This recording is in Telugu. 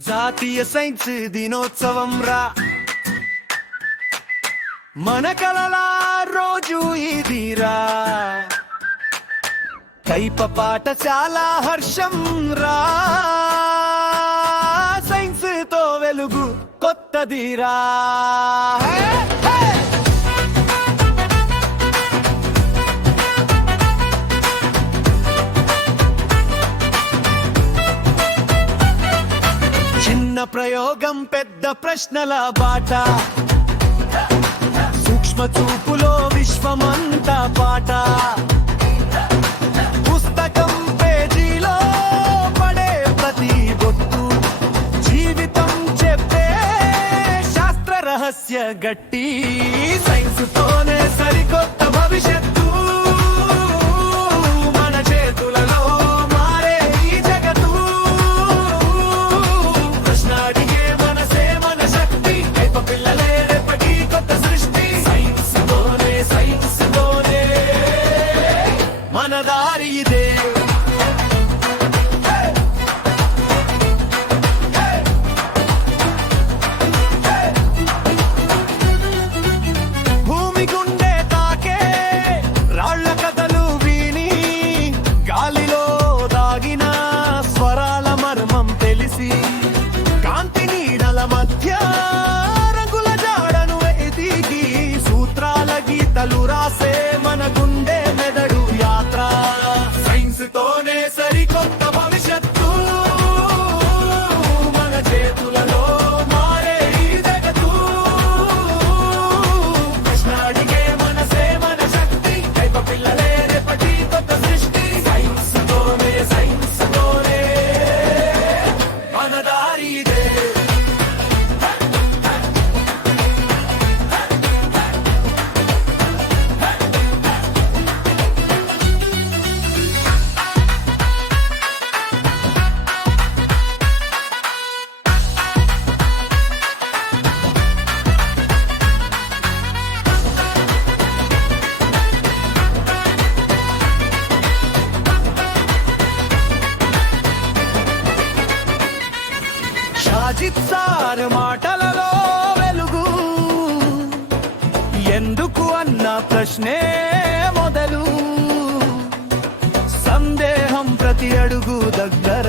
జాతీయ సైన్స్ దినోత్సవం రా మన కలలా రోజు ఇదిరా కైప పాఠశాల హర్షం రా సైన్స్ తో వెలుగు కొత్తదిరా ప్రయోగం పెద్ద ప్రశ్నల బాట సూక్ష్మ చూపులో విశ్వమంతా పాట పుస్తకం పేజీలో పడే ప్రతి బొట్టు జీవితం చెప్పే శాస్త్ర రహస్య గట్టి సైన్స్ తోనే సరికొత్త భవిష్యత్తు కాంతి నీడల మధ్య రంగుల జాడను ఎదిగి సూత్రాల గీతలు రాసే మన గుండె మెదడు యాత్ర సైన్స్ తోనే సరికొత్త భవిష్యత్తు మన చేతులలో మారే ఈ జగత్తు ప్రశ్న అడిగే మనసే మన శక్తి కైప పిల్లలే రేపటి కొత్త సృష్టి సైన్స్ తోనే మన దారి ఇదే అజిత్ సార్ మాటలలో వెలుగు ఎందుకు అన్న ప్రశ్నే మొదలు సందేహం ప్రతి అడుగు దగ్గర